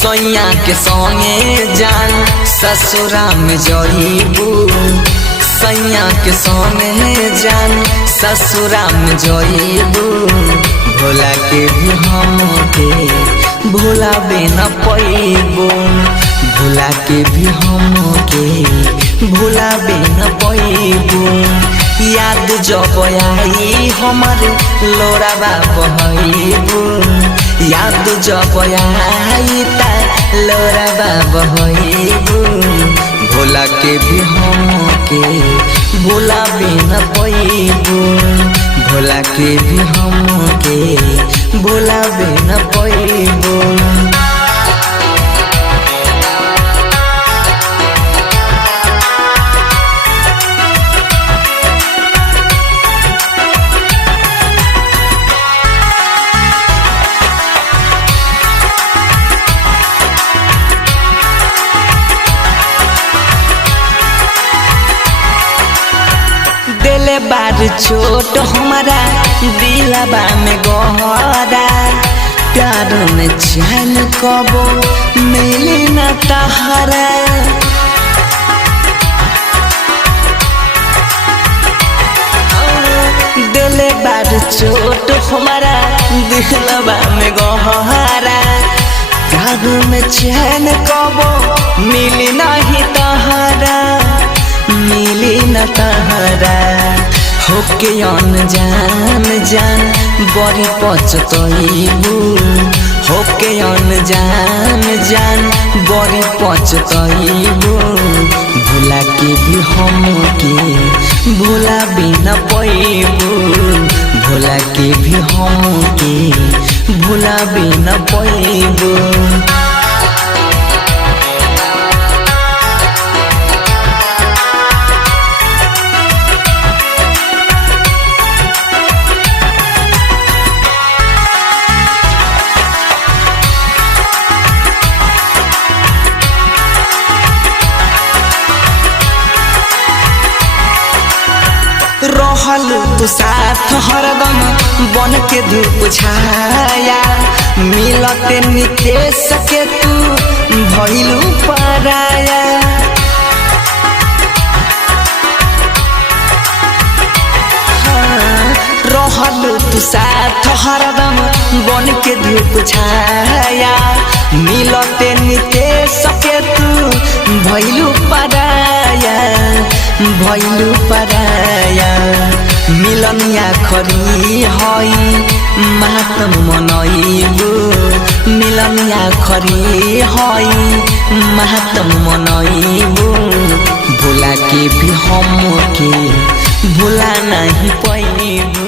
सैया के संगे जान ससुरा में जइबू सैया के संगे जान ससुरा में जइबू भोला के भी हमके भुलावे न पैबू भोला के भी हमके भुलावे न पैबू याद जब आई हमर लोरावा बहबू याद जब आई ता लोरावा बहबू भोला के भी हमके भुलावे न पैबू भोला के भी हमके भुलावे न पैबू। दिले बार चोट हमारा दिलबा में गहरा प्यार में चैन कबो मिली न तहरा दिले बार चोट हमारा दिलबा में गहरा प्यार में चैन कबो मिली नहीं तहरा मिली न तहरा होके अनजान जान बड़ी पछतइबू होके अनजान जान बड़ी पछतइबू भोला के भी हमके भुलावे न पैबू भोला के भी हमके भुलावे न पैबू। रहल तू साथ हरदम बन के धूप छाया मिलते नितेश के तू भइलू पराया रहल तू साथ हरदम बन के धूप छाया मिलते नितेश के तू भइलू पराया भइलू पराया मिलनिया खरी हई मातम मनइबू मिलनिया खरी हई मातम मनइबू भोला के भी हमके भुला नहीं पैबू।